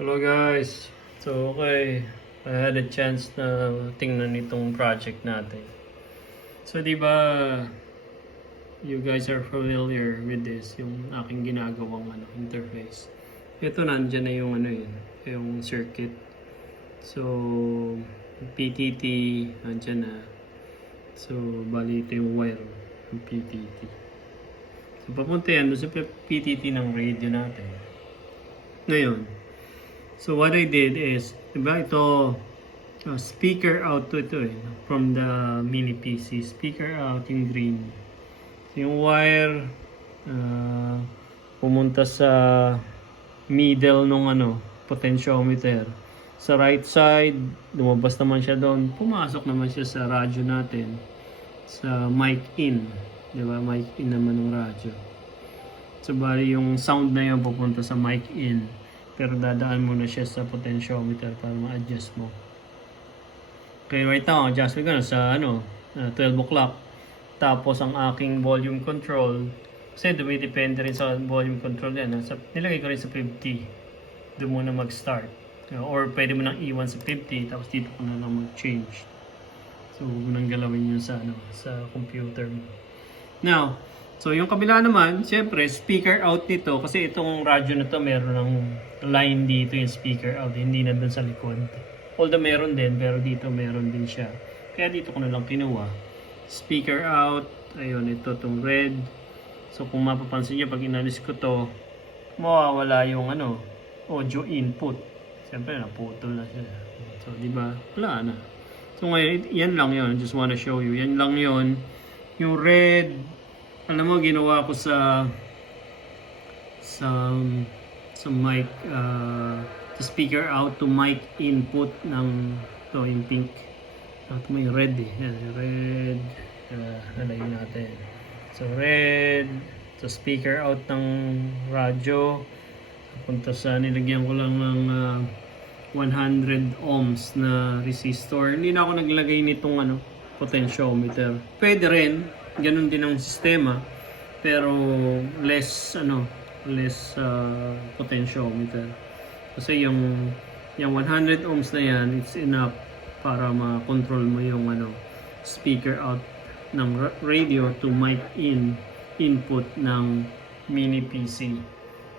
Hello guys. So okay, I had a chance na tingnan itong project natin. So di ba you guys are familiar with this, yung aking ginagawang interface. Ito nandiyan na yung yung circuit. So PTT nandiyan na. So bali ito yung wire ng PTT. So papunta yan doon sa PTT ng radio natin. Ngayon, so what I did is, diba ito, speaker out to ito from the mini PC. Speaker out yung green. So, yung wire, pumunta sa middle nung potentiometer. Sa right side, lumabas naman siya doon. Pumasok naman siya sa radyo natin. Sa mic in. Diba? Mic in naman ng radyo. So, bali yung sound na yun pupunta sa mic in. Pero dadaan muna siya sa potentiometer para ma-adjust mo. Okay, right now, adjust ko na sa 12 o'clock. Tapos ang aking volume control, kasi dumidepende rin sa volume control yan. Nilagay ko rin sa 50. Doon muna mag-start. Or pwede mo nang iwan sa 50, tapos dito ko na lang mag-change. So, huwag mo nang galawin yun sa computer mo. Now, so yung kabila naman, siyempre, speaker out nito. Kasi itong radyo na to meron ng line dito yung speaker out. Hindi na dun sa likod. Although meron din, pero dito meron din siya. Kaya dito ko na lang kinuha. Speaker out. Ayun, ito itong red. So kung mapapansin nyo, pag inalis ko to, mawawala yung audio input. Siyempre, naputol na siya. So, di ba? Wala na. So ngayon, yan lang yun. Just wanna show you. Yan lang yun. Yung red, alam mo, ginawa ko sa mic, sa speaker out to mic input ng to yung pink. Ito may red Yan, red. Nalayin natin. So red, sa speaker out ng radyo. Punta sa, nilagyan ko lang ng 100 ohms na resistor. Hindi na ako naglagay nitong potentiometer. Pwede rin, ganun din ang sistema, pero less potentiometer. Kasi yung 100 ohms na yan, it's enough para ma-control mo yung speaker out ng radio to mic in input ng mini PC.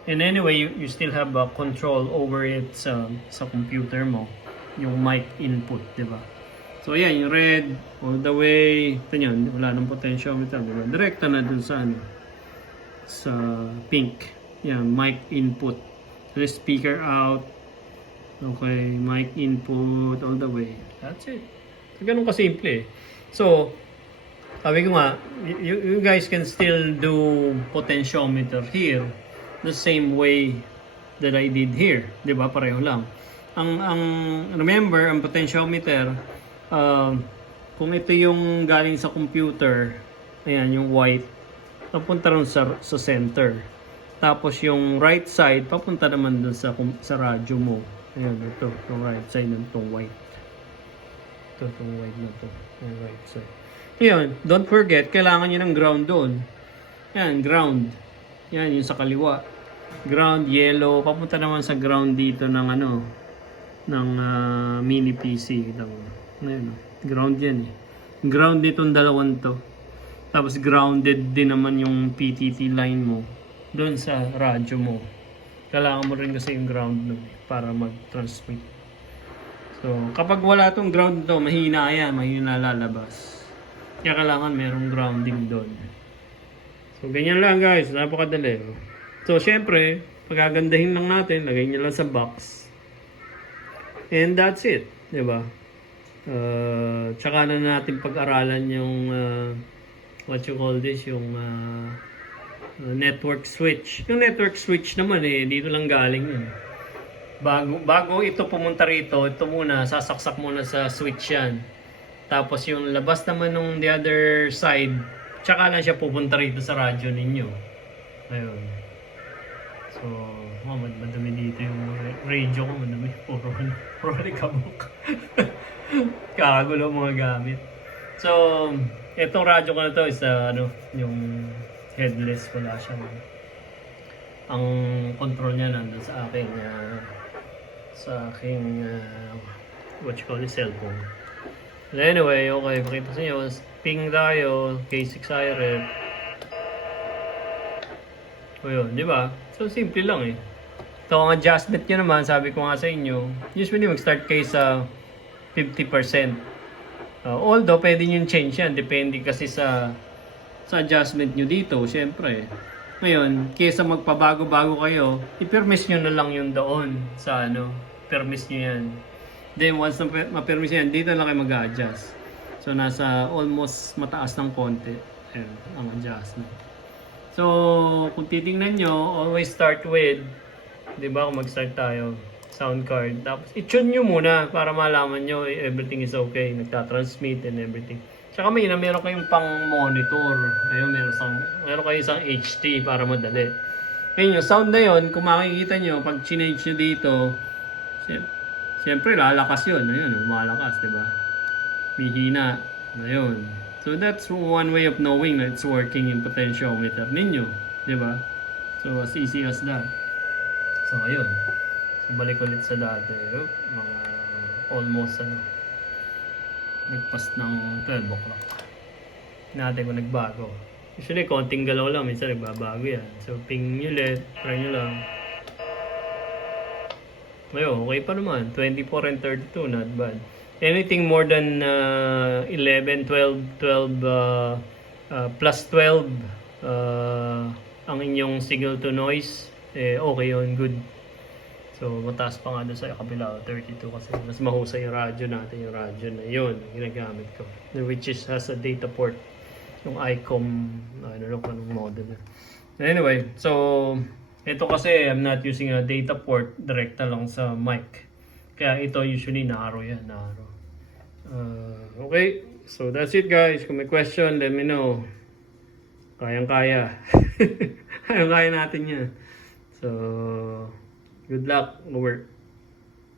And anyway, you still have control over it sa computer mo, yung mic input, di ba? So ayan, yung red all the way, ito nyo, wala nang potentiometer, di ba? Direkta na dun sa sa pink. Yan, mic input. So speaker out. Okay, mic input all the way. That's it. So ganun kasimple. So, sabi ko nga, you guys can still do potentiometer here the same way that I did here. Di ba? Pareho lang. Remember, ang potentiometer, kung ito yung galing sa computer, ayan, yung white, papunta rin sa center. Tapos yung right side, papunta naman dun sa radyo mo. Ayan, ito, yung right side ng itong white. Ito, itong white na ito, yung right side. Ayan, don't forget, kailangan nyo ng ground doon. Ayan, ground. Yan, yung sa kaliwa. Ground, yellow. Papunta naman sa ground dito ng ng mini PC. Ngayon, ground yan eh. Ground ditong dalawang to. Tapos grounded din naman yung PTT line mo doon sa radyo mo. Kailangan mo rin kasi yung ground doon para mag-transmit. So, kapag wala tong ground to, mahina yan. Mahina lalabas. Kaya kailangan merong grounding doon. So, ganyan lang guys. Napakadali. So, syempre, pagagandahin lang natin. Lagay nyo lang sa box. And that's it. Diba? Tsaka na natin pag-aralan yung what you call this, yung network switch. Yung network switch naman dito lang galing yun. Bago ito pumunta rito, ito muna, sasaksak muna sa switch yan. Tapos yung labas naman ng the other side, tsaka lang siya pupunta rito sa radyo ninyo. Ayun. So, madami dito yung radio ko. Madami. Puro likabok. Kakagulo mga gamit. So, itong radyo ko na to is yung headless. Wala siyang ang control niya nandun sa aking sa aking what you call it, cellphone. But anyway, okay, pakita sa inyo, ping tayo, K6 iRep. O yun, di ba? So, simple lang eh. Ito ang adjustment nyo naman, sabi ko nga sa inyo, usually mag-start kayo sa 50%. Although, pwede nyo change yan, depende kasi sa adjustment nyo dito, syempre. Ngayon, kaysa magpabago-bago kayo, i-permiss nyo na lang yun doon sa permiss nyo yan. Then, once na ma-permiss yan, dito lang kayo mag-adjust. So, nasa almost mataas ng konti. Ayun, ang adjustment. So, kung titingnan nyo, always start with, di ba, kung mag-start tayo, sound card. Tapos, i-tune nyo muna para malaman nyo everything is okay. Nagtatransmit and everything. Tsaka meron kayong pang monitor. Ayun, meron kayong isang HD para madali. Ayun, yung sound na yun, kung makikita nyo, pag change nyo dito, siyempre, lalakas yun. Ayun, lumalakas, di ba? Mihina. Ayun. So, that's one way of knowing that it's working yung potentiometer ninyo. Di ba? So, as easy as that. So, ayun. So, balik ulit sa dati. Mga almost, nagpas ng 12 o'clock. Natin kung nagbago. Usually, konting galaw lang. Minsan, nagbabago yan. So, ping nyo ulit. Try nyo lang. Ayun, okay pa naman. 24 and 32, not bad. Anything more than 11, 12, plus 12 ang inyong signal to noise, okay yun, good. So, mataas pa nga doon sa kabila, 32 kasi mas mahusay yung radyo natin, yung radyo na yun, ginagamit ko. Which is has a data port, yung ICOM, ano lang kung anong model. Anyway, so, ito kasi I'm not using a data port, direkta lang sa mic. Kaya ito usually narrow yan, narrow. Okay, so that's it guys. Kung may question, let me know. Kayang-kaya. Kayang-kaya natin yan. So, good luck, work.